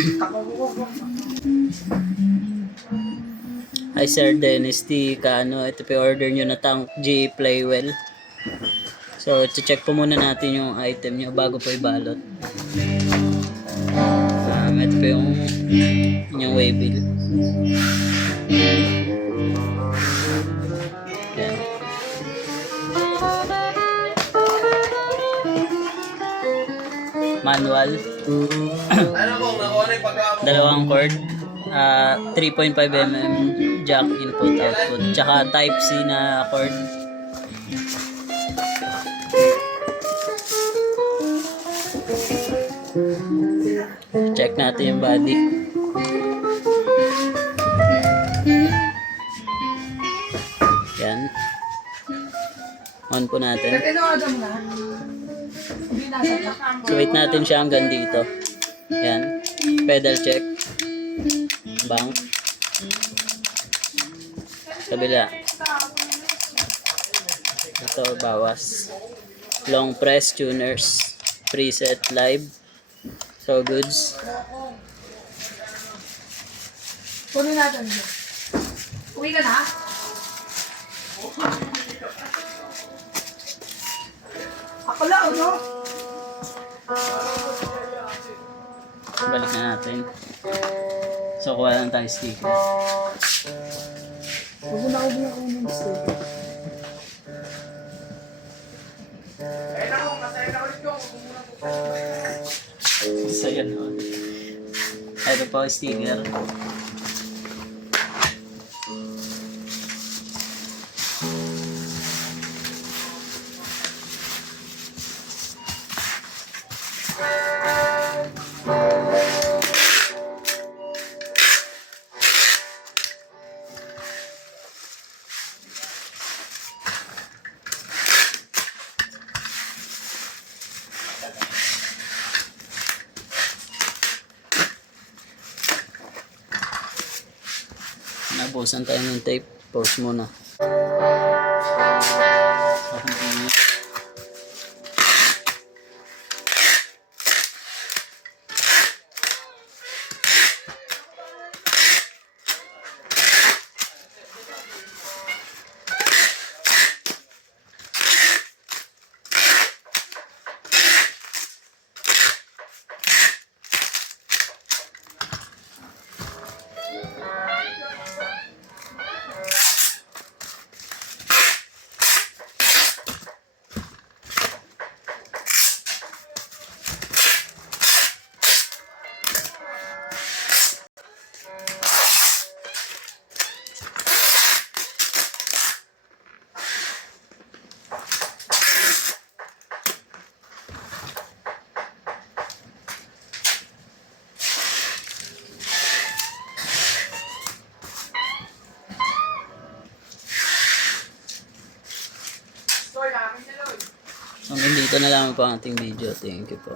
Hi Sir Dennis T. Kano, ito pa order nyo na tank G Playwell. So, check po muna natin yung item nyo bago po ibalot. Ito po yung inyong waybill. Yan. Manual. Dalawang cord. 3.5mm jack input output. Tsaka type C na cord. Check natin yung body. Yan. On po natin. So wait natin siya hanggang dito. Yan. Pedal check. Bank. Kabila. Ito bawas. Long press tuners. Preset live. So goods. Kunin natin yun. Uwi ka na? Ako lang, no? Balik na natin. So kuha lang tayo sticker. Huwag mo na ako ng sticker. So yun o. Ito po sticker. Nabusan tayo ng tape. Pause muna. So, dito na lang po ang ating video. Thank you po.